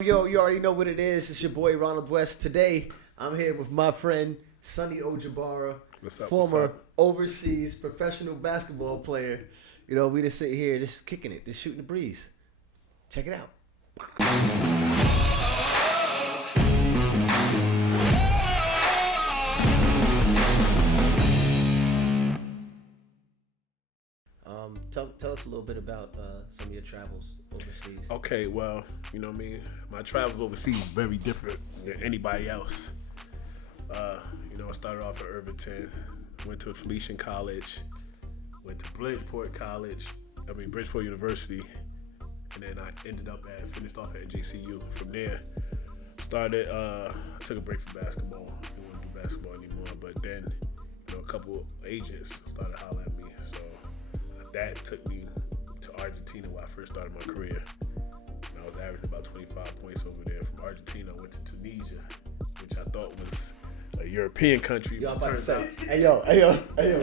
Yo, you already know what it is. It's your boy Ronald West. Today, I'm here with my friend Sonny Ojabara, What's up? former What's up? overseas professional basketball player. You know, we just sit here, just kicking it, just shooting the breeze. Check it out. Tell us a little bit about some of your travels overseas. Okay, well, you know what I mean? My travels overseas is very different than anybody else. I started off at Irvington, went to Felician College, went to Bridgeport University, and then I finished off at NJCU. From there, I took a break from basketball. Didn't want to do basketball anymore, but then, a couple agents started hollering at me, so that took me to Argentina where I first started my career. And I was averaging about 25 points over there. From Argentina, I went to Tunisia, which I thought was a European country. Yo, I'm about to turns out, say, hey yo,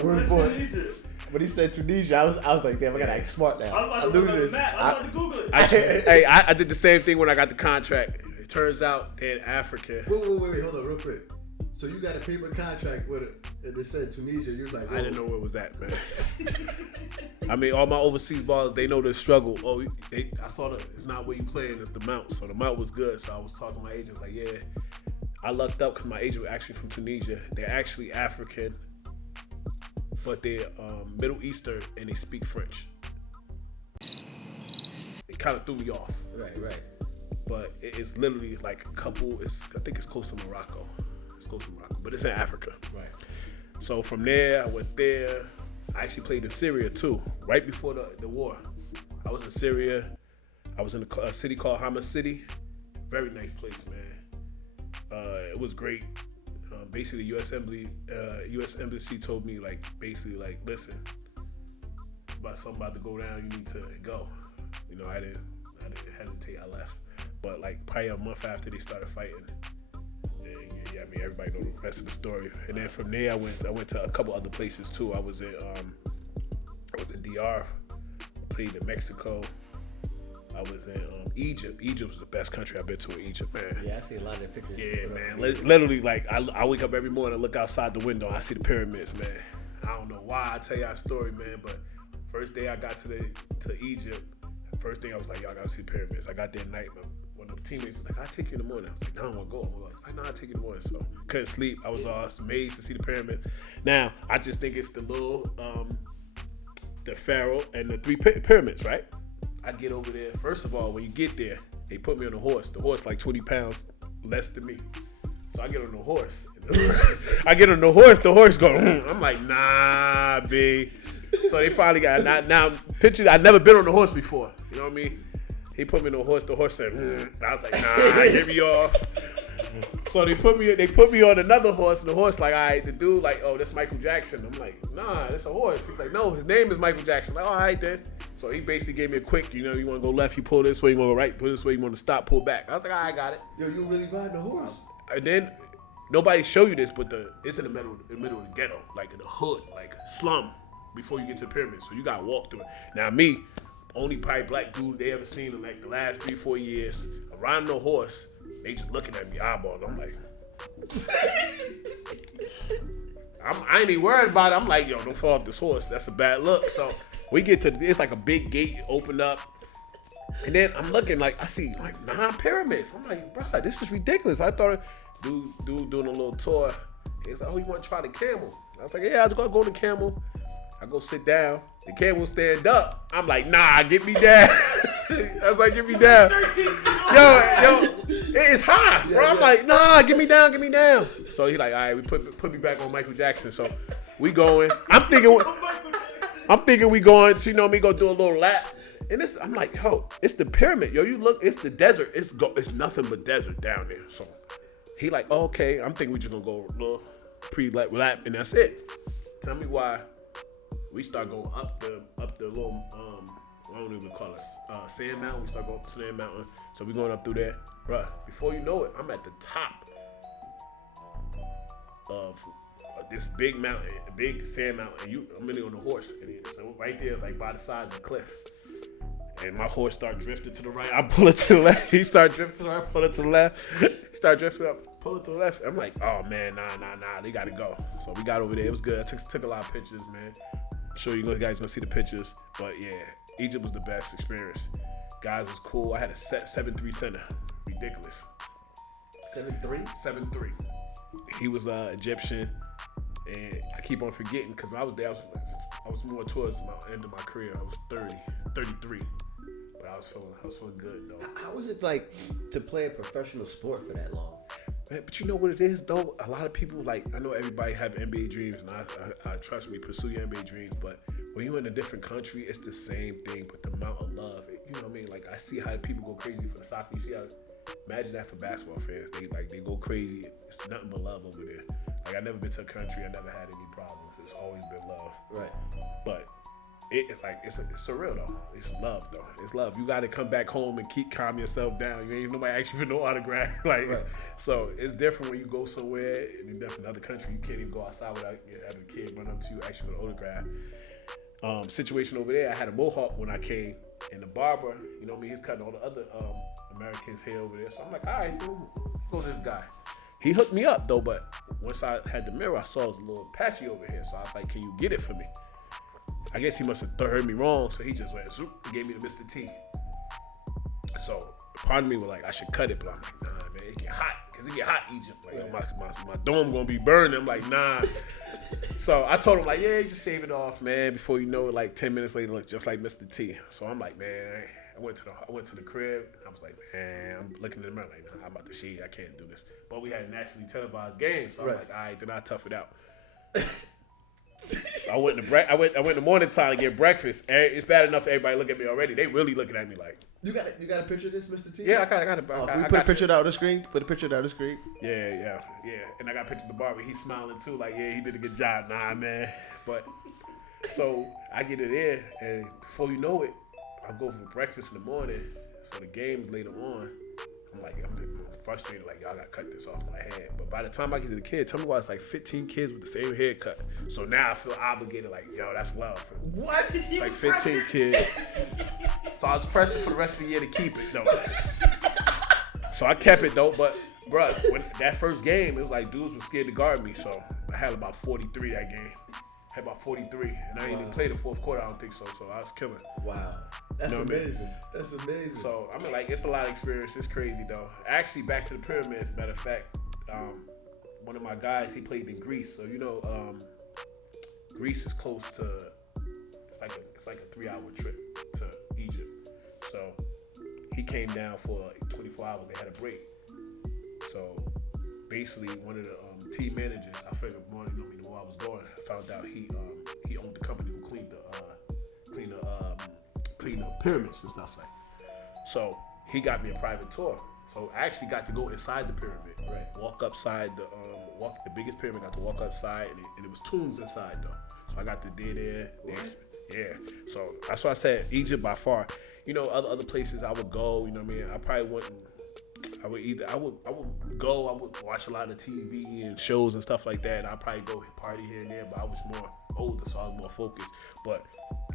word for it. When he said Tunisia, I was like, damn, I gotta act smart now. I'm about to look up the map. I'm about to Google it. I did the same thing when I got the contract. It turns out they're in Africa. Wait, hold on, real quick. So you got a paper contract with it, and it said Tunisia. You was like, I didn't know where it was at, man. I mean, all my overseas ballers, they know the struggle. I saw it's not where you playing, it's the Mount. So the Mount was good. So I was talking to my agent, like, yeah. I lucked up because my agent was actually from Tunisia. They're actually African, but they're Middle Eastern and they speak French. It kind of threw me off. Right. But it's literally like a couple. I think it's close to Morocco. But it's in Africa. Right. So from there, I went there. I actually played in Syria too, right before the war. I was in Syria. I was in a city called Hama City. Very nice place, man. It was great. Basically, U.S. Embassy told me, listen, something about to go down. You need to go. I didn't hesitate. I left. But probably a month after they started fighting. Yeah, I mean, everybody knows the rest of the story. And then from there, I went to a couple other places too. I was in DR. Played in Mexico. I was in Egypt. Egypt was the best country I've been to in Egypt, man. Yeah, I see a lot of the pictures. Yeah, man. Literally, I wake up every morning and look outside the window. And I see the pyramids, man. I don't know why I tell y'all a story, man, but first day I got to Egypt, first thing I was like, y'all gotta see the pyramids. I got there at night, man. One of the teammates was like, I'll take you in the morning. I was like, no, I don't want to go. He's like, no, I'll take you in the morning. So couldn't sleep. I was amazed to see the pyramid. Now, I just think it's the little, the pharaoh and the three pyramids, right? I get over there. First of all, when you get there, they put me on a horse. The horse like 20 pounds less than me. So I get on the horse. The horse go, I'm like, nah, B. So they finally got, now picture, I'd never been on the horse before. You know what I mean? He put me on the horse. The horse said, I was like, nah, get me off. So they put me on another horse, and the horse like, all right, the dude like, oh, that's Michael Jackson. I'm like, nah, that's a horse. He's like, no, his name is Michael Jackson. I'm like, all right then. So he basically gave me a quick, you want to go left, you pull this way, you want to go right, pull this way, you want to stop, pull back. I was like, all right, I got it. yo, you really riding a horse? And then nobody show you this, but it's in the middle of the ghetto, like in the hood, like slum, before you get to the pyramid. So you got to walk through it. Now me, only probably black dude they ever seen in like the last 3-4 years. I'm riding a horse, they just looking at me eyeballing. I'm like, I ain't even worried about it. I'm like, yo, don't fall off this horse. That's a bad look. So we get to, it's like a big gate open up. And then I'm looking like, I see like 9 pyramids. I'm like, bro, this is ridiculous. I thought dude doing a little tour. He's like, oh, you want to try the camel? I was like, yeah, I'll go to the camel. I go sit down. The camel stand up. I'm like, nah, get me down. I was like, get me down. Yo, it is high, bro. I'm like, nah, get me down. So he like, all right, we put me back on Michael Jackson. So we going. I'm thinking we going to, go do a little lap. And I'm like, yo, it's the pyramid. Yo, you look, it's the desert. It's nothing but desert down there. So he like, oh, okay. I'm thinking we just gonna go a little pre-lap and that's it. Tell me why. We start going up the little, I don't even call it Sand Mountain. We start going up the Sand Mountain. So we going up through there. Bruh, before you know it, I'm at the top of this big mountain, big sand mountain. I'm really on the horse. So right there, like by the sides of the cliff. And my horse start drifting to the right. I pull it to the left. He start drifting to the right. I pull it to the left. He start drifting up. Pull it to the left. I'm like, oh man, nah. They gotta go. So we got over there. It was good. I took a lot of pictures, man. I'm sure you guys gonna see the pictures. But yeah, Egypt was the best experience. Guys was cool. I had a 7'3" center. Ridiculous. 7'3"? 7'3". He was Egyptian, and I keep on forgetting because when I was there, I was more towards my end of my career. I was 33, but I was feeling good though. How was it like to play a professional sport for that long? Man, but you know what it is though? A lot of people, like, I know everybody have NBA dreams, and I trust me, pursue your NBA dreams, but when you're in a different country, it's the same thing, but the amount of love, you know what I mean? Like, I see how people go crazy for the soccer. You see how, imagine that for basketball fans. They go crazy. It's nothing but love over there. Like, I've never been to a country. I never had any problems. It's always been love. Right. But it's like, it's surreal though. It's love though. It's love. You got to come back home and calm yourself down. You ain't nobody ask you for no autograph. Like, right. So it's different when you go somewhere in another country. You can't even go outside without having a kid run up to you, ask you for an autograph. Situation over there, I had a mohawk when I came, and the barber, you know what I mean, he's cutting all the other Americans' hair over there. So I'm like, all right, dude, go to this guy. He hooked me up though, but once I had the mirror, I saw it was a little patchy over here. So I was like, can you get it for me? I guess he must have heard me wrong, so he just went zoop and gave me the Mr. T. So part of me was like, I should cut it, but I'm like, nah, man, it get hot, cause it get hot in Egypt. Like, my dome gonna be burning. I'm like, nah. So I told him like, yeah, just shave it off, man. Before you know it, like 10 minutes later, look just like Mr. T. So I'm like, man, I went to the crib. I was like, man, I'm looking in the mirror like, nah, I'm about to shave. I can't do this. But we had a nationally televised game, so I'm like, all right, then I tough it out. So I went in the morning time to get breakfast. It's bad enough everybody look at me already. They really looking at me like. You got a picture of this, Mr. T? Yeah, I got it. Can we put a picture out on the screen? Put a picture out on the screen. Yeah. And I got a picture of the barber. He's smiling too, like, yeah, he did a good job. Nah, man. But so I get it there, and before you know it, I go for breakfast in the morning. So the game later on, I'm frustrated, like, y'all gotta cut this off my head. But by the time I get to the kid, tell me why it's like 15 kids with the same haircut. So now I feel obligated, like, yo, that's love. What? It's like 15 kids. So I was pressing for the rest of the year to keep it, though. So I kept it, though. But, bruh, when that first game, it was like dudes were scared to guard me. So I had about 43 that game. I had about 43. And I didn't even play the fourth quarter, I don't think so. So I was killing. Wow. That's amazing. That's amazing. So, I mean, like, it's a lot of experience. It's crazy, though. Actually, back to the pyramids, matter of fact, one of my guys, he played in Greece. So, you know, Greece is close to, it's like a 3-hour trip to Egypt. So, he came down for 24 hours. They had a break. So, basically, one of the team managers, I figured more than the more I was going, I found out he owned the company who cleaned the pyramids and stuff like that. So he got me a private tour. So I actually got to go inside the pyramid. Right. Walk upside the biggest pyramid. Got to walk outside, and it was tombs inside though. So I got to do there. Yeah. So that's why I said Egypt by far. You know, other places I would go. You know what I mean? I probably wouldn't. I would go. I would watch a lot of TV and shows and stuff like that. And I'd probably go party here and there. But I was more older, so I was more focused. But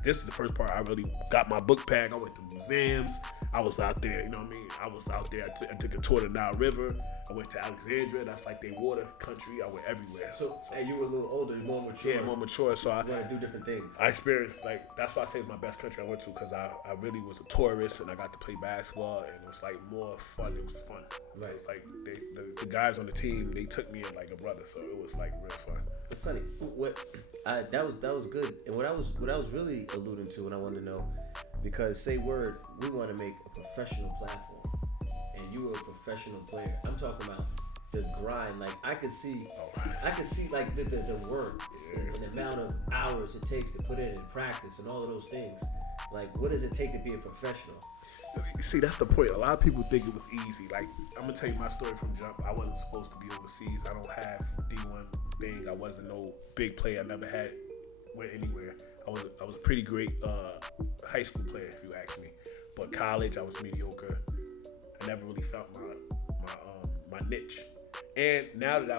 this is the first part I really got my book bag. I went to museums. I was out there, you know what I mean? I was out there. I took a tour to the Nile River. I went to Alexandria. That's like their water country. I went everywhere. So and you were a little older, more mature. Yeah, more mature. So I want to do different things. I experienced, like, that's why I say it's my best country I went to, because I really was a tourist and I got to play basketball, and it was like more fun. It was fun. Right. It was like the guys on the team, they took me in like a brother, so it was like real fun. Sonny, that was good. And what I was really alluding to, and I wanted to know, because say word, we want to make a professional platform, and you were a professional player. I'm talking about the grind. Like I could see like the work and the amount of hours it takes to put it in practice and all of those things. Like, what does it take to be a professional? See, that's the point. A lot of people think it was easy. Like, I'm gonna tell you my story from jump. I wasn't supposed to be overseas. I don't have D1 thing. I wasn't no big player. I never went anywhere. I was a pretty great high school player, if you ask me. But college, I was mediocre. I never really felt my niche. And now that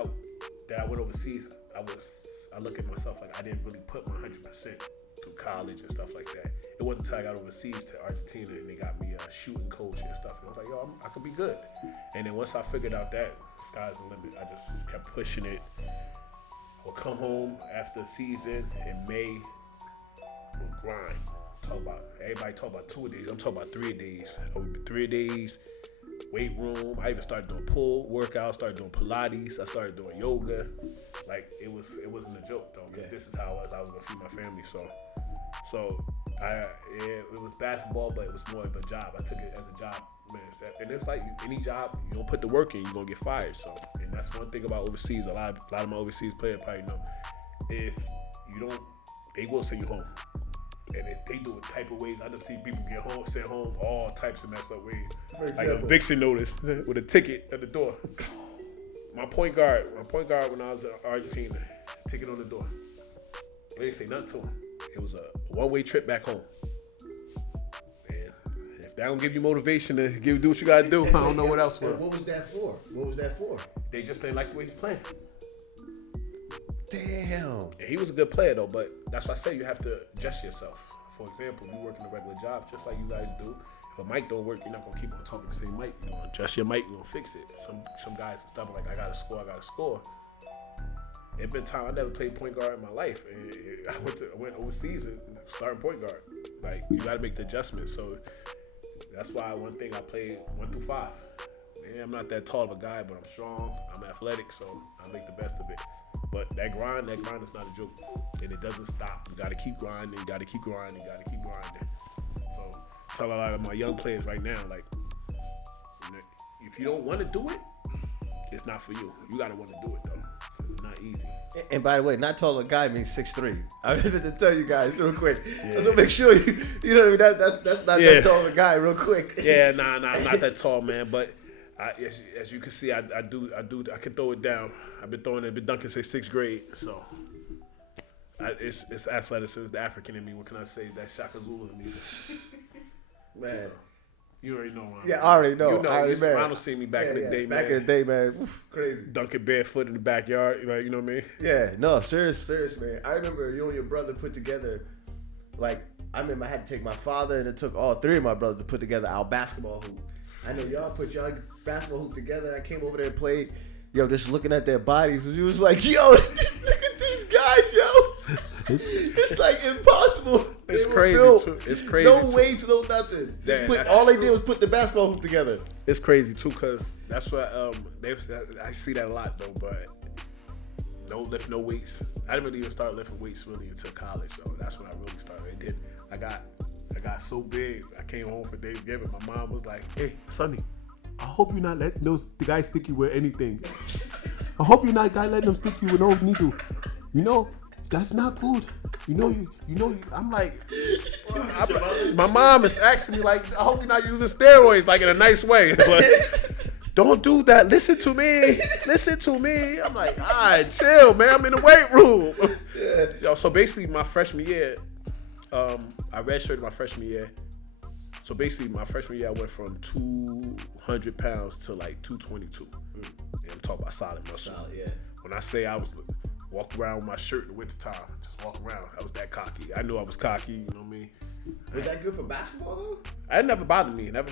I went overseas, I look at myself like I didn't really put my 100% through college and stuff like that. It wasn't until I got overseas to Argentina and they got me a shooting coach and stuff. And I was like, yo, I could be good. And then once I figured out that, the sky's the limit. I just kept pushing it. I would come home after the season in May, would grind. Everybody talk about 2 days. I'm talking about 3 days. I would be 3 days, weight room. I even started doing pull workouts, started doing Pilates. I started doing yoga. Like it wasn't a joke though. Yeah. This is how I was gonna feed my family. So it was basketball, but it was more of a job. I took it as a job, man. And it's like any job, you don't put the work in, you're gonna get fired. So, and that's one thing about overseas. A lot of my overseas players probably know. If you don't, they will send you home. And if they do it type of ways, I just see people get home, sent home all types of messed up ways. Like an eviction notice with a ticket at the door. My point guard when I was in Argentina, ticket on the door. They didn't say nothing to him. It was a one-way trip back home. And if that don't give you motivation to do what you gotta do, I don't know what else will. What was that for? They just didn't like the way he's playing. Damn. And he was a good player though, but that's why I say you have to adjust yourself. For example, you work in a regular job just like you guys do. If a mic don't work, you're not gonna keep on talking the same mic. You're gonna adjust your mic, you're gonna fix it. Some guys are stubborn, like I gotta score. It's been time I never played point guard in my life. And I went overseas and starting point guard. Like you gotta make the adjustment. So that's why one thing I played 1 through 5. Man, I'm not that tall of a guy, but I'm strong. I'm athletic, so I make the best of it. But that grind is not a joke. And it doesn't stop. You gotta keep grinding, you gotta keep grinding. So I tell a lot of my young players right now, like, if you don't wanna do it, it's not for you. You gotta wanna do it though. It's not easy. And by the way, not taller guy means 6'3". I meant to tell you guys real quick. Yeah. So make sure you know what I mean. That's not that tall of a guy. Real quick. Yeah, nah, I'm not that tall, man. But as you can see, I can throw it down. I've been dunking since 6th grade. So it's athleticism, it's the African in me. What can I say? That Shaka Zulu in me. Man. So, you already know. Yeah, I already know. You know, Ronald seen me back in the day, man. Back in the day, man. Oof, crazy. Dunking barefoot in the backyard, you know what I mean? Yeah, no, serious, man. I remember you and your brother put together, like, I remember I had to take my father, and it took all 3 of my brothers to put together our basketball hoop. I know y'all put y'all basketball hoop together. I came over there and played. Yo, just looking at their bodies, you was like, yo, look at these guys, yo. It's like impossible. It's crazy too. It's crazy. No weights, no nothing. All they did was put the basketball hoop together. It's crazy too, cause that's what I see that a lot though. But don't lift no weights. I didn't really even start lifting weights really until college. So that's when I really started. And then I got so big. I came home for Thanksgiving. My mom was like, "Hey, Sonny, I hope you're not letting the guys stick you with anything. I hope you're not letting them stick you with no needle. You know, that's not good. You know. I'm like, my mom is asking me like, I hope you're not using steroids like in a nice way, but don't do that. Listen to me. I'm like, all right, chill, man. I'm in the weight room. Yeah. Yo, so basically, my freshman year, I redshirted my freshman year. So basically, my freshman year, I went from 200 pounds to like 222. And I'm talking about solid muscle. Solid, yeah. When I say I was walk around with my shirt in the wintertime, just walk around. I was that cocky. I knew I was cocky. You know what I mean? Was that good for basketball though? It never bothered me. Never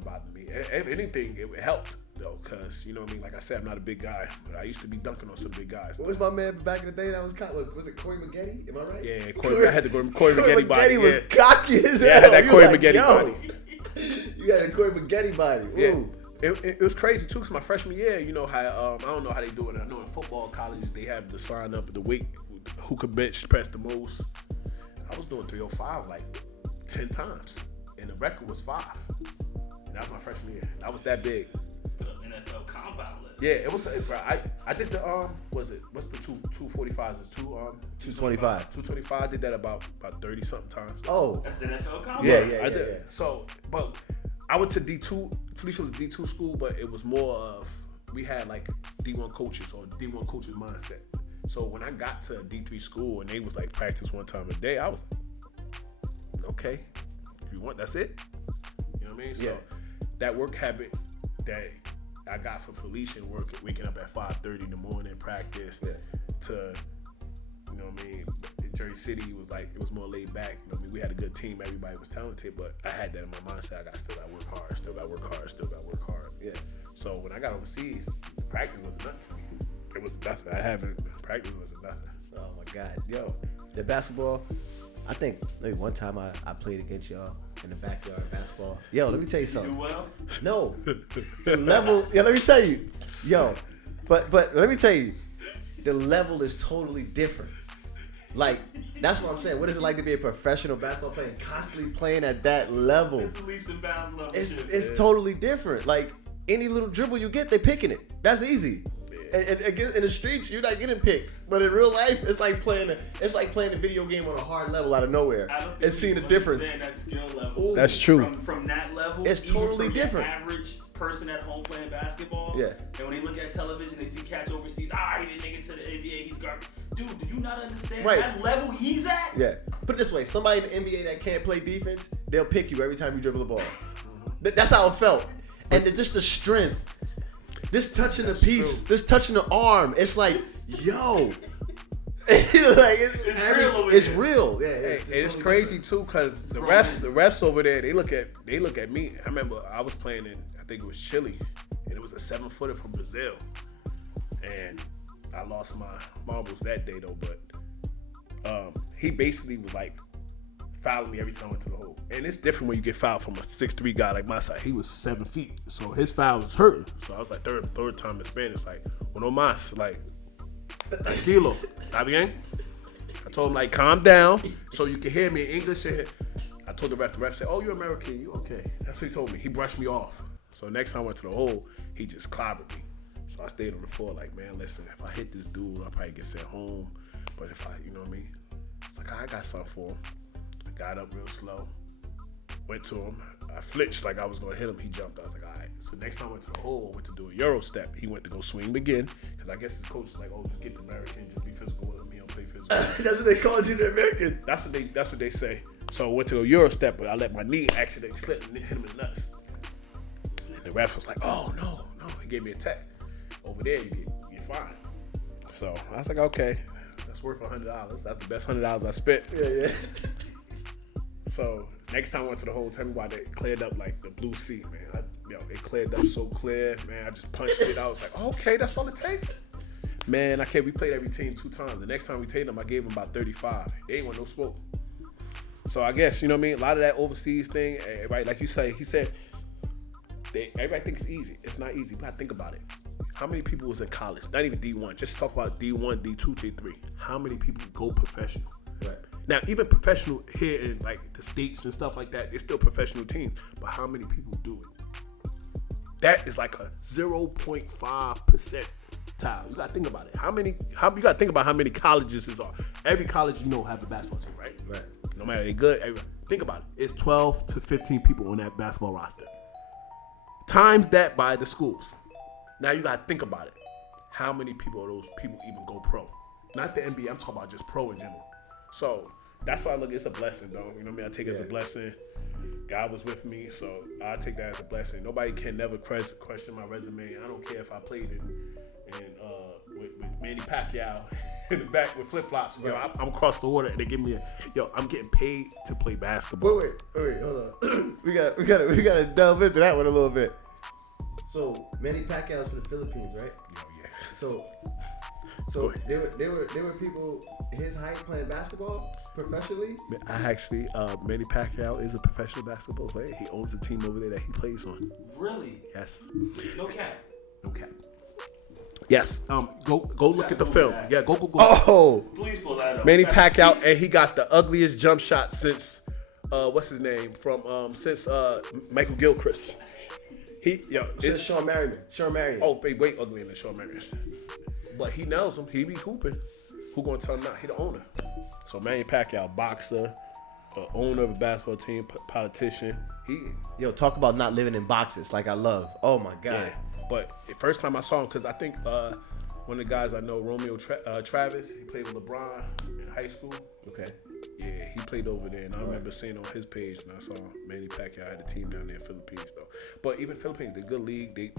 bothered me. If anything, it helped though, cause you know what I mean. Like I said, I'm not a big guy, but I used to be dunking on some big guys. What was my man back in the day that was it Corey Maggette? Am I right? Yeah, I had the Corey Maggette body. Corey was cocky as hell. Yeah, I had that Corey Maggette body. You got a Corey Maggette body. Ooh. Yeah. It was crazy too, cause my freshman year, you know how I don't know how they do it. I know in football colleges they have to sign up the weight who could bench press the most. I was doing 305 like 10 times, and the record was 5. And that was my freshman year. I was that big. NFL compound list. Yeah, it was. I did the what's the 245s? It's 225. 225. I did that about 30 something times. Oh, that's the NFL compound. Yeah, I did. Yeah. So, but I went to D2. Felicia was D2 school, but it was more of we had like D1 coaches or D1 coaches mindset. So when I got to D3 school and they was like practice 1 time a day, I was like, okay, if you want, that's it. You know what I mean? So that work habit that I got from Felicia, waking up at 5:30 in the morning, practice to, you know what I mean? Jersey City was like, it was more laid back. You know what I mean? We had a good team. Everybody was talented, but I had that in my mindset. I still got to work hard, still got to work hard, still got to work hard. Yeah. So when I got overseas, practice was nothing to me. It was nothing. Practice was nothing. Oh my God, yo, the basketball. I think maybe one time I played against y'all in the backyard basketball. Yo, let me tell you Do something. well. No, the level. Yeah, let me tell you, yo, but let me tell you, the level is totally different. Like that's what I'm saying. What is it like to be a professional basketball player, and constantly playing at that level? It's a leaps and bounds level. It's totally different. Like any little dribble you get, they picking it. That's easy. And in the streets, you're not getting picked. But in real life, it's like playing a video game on a hard level out of nowhere I don't think and seeing the people difference. understand that skill level. Ooh. That's true. From that level, It's even totally from your different. average person at home playing basketball. Yeah. And when they look at television, they see catch overseas. He didn't make it to the NBA. He's garbage. Dude, do you not understand Right. that level he's at? Yeah. Put it this way: somebody in the NBA that can't play defense, they'll pick you every time you dribble the ball. That's how it felt. And it's just the strength. This touching the piece, true. this touching the arm, it's like, yo. It's real over it's there. real. Yeah, Hey, it's it's totally crazy too, cause the refs over there, they look at me. I remember I was playing in, I think it was Chile, and it was a 7-footer from Brazil, and I lost my marbles that day though. But he basically was like fouling me every time I went to the hole, and it's different when you get fouled from a 6'3" guy like my side. He was 7 feet, so his foul was hurting. So I was like third time in Spanish, like uno más, like tranquilo, está bien. I told him like calm down so you can hear me in English. And I told the ref said, "Oh, you're American, you okay?" That's what he told me. He brushed me off. So next time I went to the hole, he just clobbered me. So I stayed on the floor like, man, listen, if I hit this dude, I'll probably get sent home. But if I, you know what I mean? It's like, I got something for him. I got up real slow, went to him. I flinched like I was gonna hit him. He jumped. I was like, all right. So next time I went to the hole, I went to do a Euro step. He went to go swing him again. Because I guess his coach was like, oh, just get the American, just be physical with him. He don't play physical. That's what they called you, the American. That's what they say. So I went to a Euro step, but I let my knee accidentally slip and hit him in the nuts. And the ref was like, "Oh no!" He gave me a tech. Over there, you get fined. So I was like, "Okay, that's worth $100. That's the best $100 I spent." Yeah. So next time I went to the hole, tell me why they cleared up like the blue sea, man. It cleared up so clear, man. I just punched it. I was like, "Okay, that's all it takes." Man, we played every team 2 times. The next time we played them, I gave them about 35. They ain't want no smoke. So I guess, you know what I mean? A lot of that overseas thing, everybody, like you say, he said, everybody thinks it's easy. It's not easy. But think about it. How many people was in college? Not even D1. Just talk about D1, D2, D3. How many people go professional? Right. Now, even professional here in like the States and stuff like that, it's still professional teams. But how many people do it? That is like a 0.5%. You gotta think about it. You gotta think about how many colleges this are. Every college have a basketball team, right? Right. No matter they good, think about it. It's 12 to 15 people on that basketball roster. Times that by the schools. Now you gotta think about it. How many people of those people even go pro? Not the NBA, I'm talking about just pro in general. So that's why I look, it's a blessing though. You know what I mean? I take it as a blessing. God was with me, so I take that as a blessing. Nobody can never question my resume. I don't care if I played with Manny Pacquiao in the back with flip flops. Yo, I'm across the water and they give me I'm getting paid to play basketball. Wait, hold on. we gotta delve into that one a little bit. So Manny Pacquiao's from the Philippines, right? Yeah. So there were people his height playing basketball professionally. I actually, Manny Pacquiao is a professional basketball player. He owns a team over there that he plays on. Really? Yes. No cap. No cap. Yes. Go look at the film. that. Yeah, go. Oh, Please pull that up. Manny That's- Pacquiao, and he got the ugliest jump shot since what's his name since Michael Gilchrist. it's Sean Marion. Oh, way uglier than Sean Marion. But he nails him. He be hooping. Who gonna tell him not? He the owner. So Manny Pacquiao, boxer, owner of a basketball team, politician. Yo, talk about not living in boxes like I love. Oh my God. Yeah. But the first time I saw him, because I think one of the guys I know, Romeo Travis, he played with LeBron in high school. Okay. Yeah, he played over there, and I remember seeing on his page, and I saw Manny Pacquiao had a team down there in the Philippines, though. But even Philippines, they're a good league. They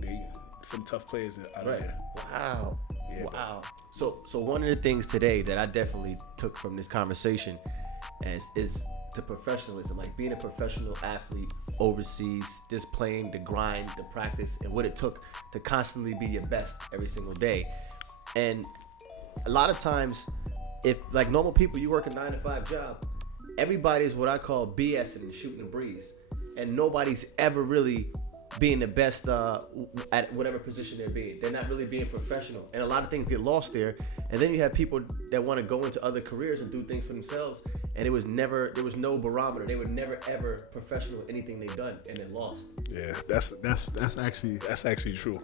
some tough players out of Right. there. Wow. Yeah, Wow. So one of the things today that I definitely took from this conversation is the professionalism, like being a professional athlete overseas, just playing, the grind, the practice, and what it took to constantly be your best every single day. And a lot of times, if like normal people, you work a 9-to-5 job, everybody's what I call BSing and shooting the breeze, and nobody's ever really being the best at whatever position they're being. They're not really being professional, and a lot of things get lost there. And then you have people that want to go into other careers and do things for themselves, and there was no barometer. They were never ever professional in anything they've done, and then lost. Yeah, that's actually true.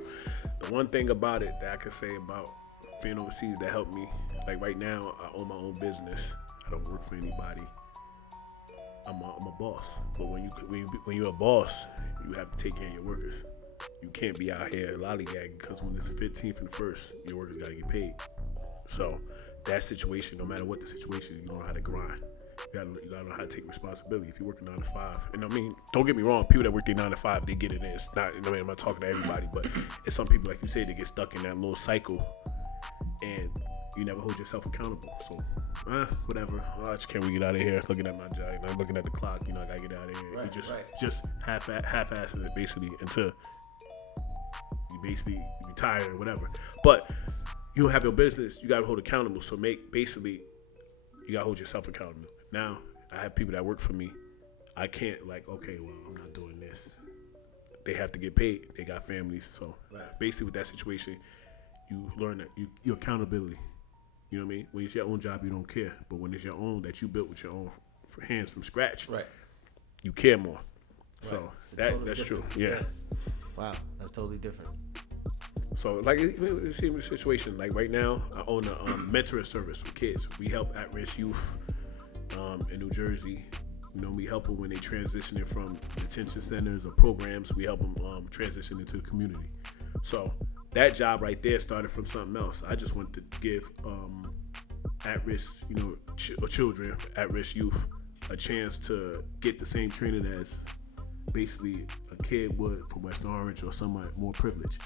The one thing about it that I can say about being overseas that helped me, like right now, I own my own business. I don't work for anybody. I'm a boss, but when you're a boss, you have to take care of your workers. You can't be out here lollygagging, because when it's the 15th and the 1st, your workers gotta get paid. So that situation, no matter what the situation, you know how to grind. You gotta know how to take responsibility. If you work a 9-to-5, and I mean, don't get me wrong, people that work their 9-to-5, they get it in. It's not, I mean, I'm not talking to everybody, but it's some people, like you say, they get stuck in that little cycle, and you never hold yourself accountable. So, whatever. Can we get out of here? Looking at my job, I'm looking at the clock. I gotta get out of here. Right, just half-assing it basically until you basically retire or whatever. But you don't have your business. You gotta hold accountable. So you gotta hold yourself accountable. Now I have people that work for me. I can't okay, well, I'm not doing this. They have to get paid. They got families. So basically, with that situation, you learn that your accountability. You know what I mean? When it's your own job, you don't care. But when it's your own, that you built with your own hands from scratch, Right. you care more. Right. So Totally that's different. true. Yeah. Wow, that's totally different. So like the same situation. Like right now, I own a mentoring service for kids. We help at-risk youth in New Jersey. We help them when they transitioning from detention centers or programs. We help them transition into the community. So that job right there started from something else. I just wanted to give at-risk, children, at-risk youth, a chance to get the same training as basically a kid would from West Orange or somewhat more privileged.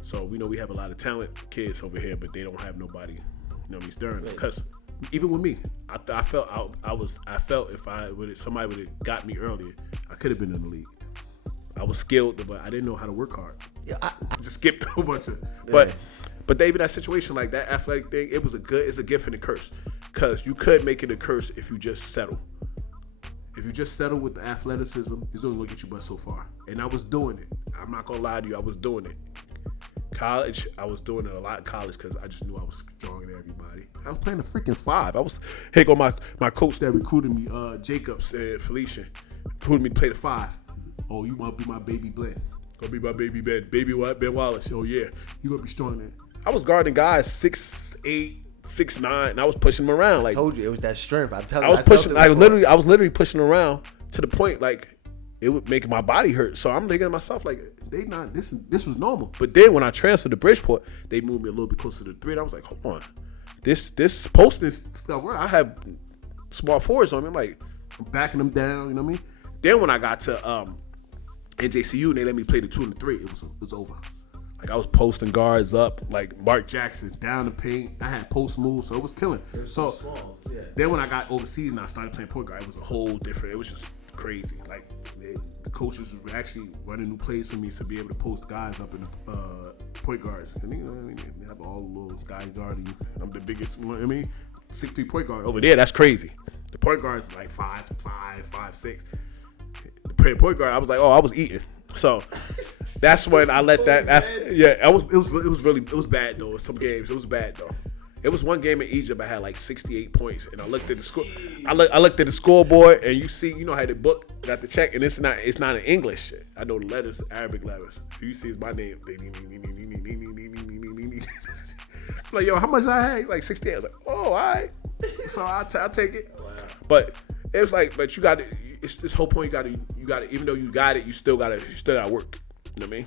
So we know we have a lot of talent kids over here, but they don't have nobody, stirring them. Because even with me, I felt if somebody would have got me earlier, I could have been in the league. I was skilled, but I didn't know how to work hard. Yeah, I just skipped a whole bunch of. Yeah. But David, that situation, like that athletic thing, it's a gift and a curse. Because you could make it a curse if you just settle. If you just settle with the athleticism, it's only gonna get you but so far. And I was doing it. I'm not gonna lie to you, I was doing it. College, I was doing it a lot in college because I just knew I was stronger than everybody. I was playing the freaking 5. Here go my coach that recruited me, Jacobs and Felicia, recruited me to play the 5. Oh, you want to be my baby Ben? Gonna be my baby Ben. Baby what? Ben Wallace. Oh yeah, you gonna be strong then. I was guarding guys 6'8", 6'9", and I was pushing them around. Like, told you it was that strength. I'm telling I you. was pushing. I was literally pushing around to the point like it would make my body hurt. So I'm thinking to myself like, they not this was normal. But then when I transferred to Bridgeport, they moved me a little bit closer to the 3. And I was like, hold on, this posting stuff where I have small forwards on me. I'm like, I'm backing them down. You know what I mean? Then when I got to NJCU and they let me play the 2 and the 3, it was over. Like I was posting guards up like Mark Jackson down the paint. I had post moves, so it was killing. So small. Yeah. Then when I got overseas and I started playing point guard, it was a whole different. It was just crazy. Like the coaches were actually running new plays for me to be able to post guys up in the point guards. And they have all the little guys guarding you. I'm the biggest one. 6'3" point guard over there. That's crazy. The point guard is like 5'5", 5'6". The point guard, I was like, I was eating. So that's when I let that. It was bad though. Some games it was bad though. It was one game in Egypt I had like 68 points, and I looked at the score. I looked at the scoreboard, and you know how the book got the check, and it's not in English. I know the letters, Arabic letters. You see, it's my name. I'm like, yo, how much I had? He's like 68. I was like, oh, all right. So I'll take it. Wow. But it was like, but you got to. It's this whole point. You got to. Even though you got it, you still got to work. You know what I mean?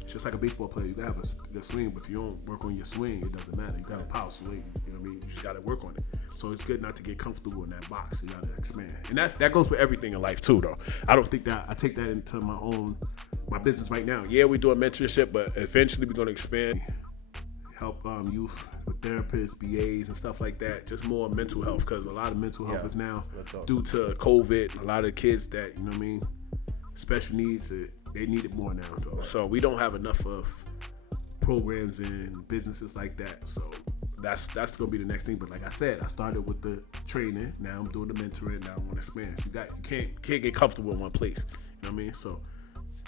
It's just like a baseball player. You have a swing, but if you don't work on your swing, it doesn't matter. You got a power swing. You know what I mean? You just got to work on it. So it's good not to get comfortable in that box. You got to expand, and that goes for everything in life too. Though I don't think that I take that into my business right now. Yeah, we're doing mentorship, but eventually we're gonna expand. help youth with therapists, BAs, and stuff like that. Just more mental health, because a lot of mental health is now due to COVID. A lot of kids that, you know what I mean, special needs, they need it more now, though. Right. So we don't have enough of programs and businesses like that. So that's gonna be the next thing. But like I said, I started with the training. Now I'm doing the mentoring. Now I want to expand. You can't get comfortable in one place. You know what I mean? So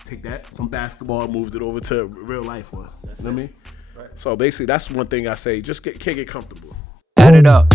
take that from basketball, moved it over to real life one. You know what I mean? Right. So basically, that's one thing I say. Just can't get comfortable. Add it up.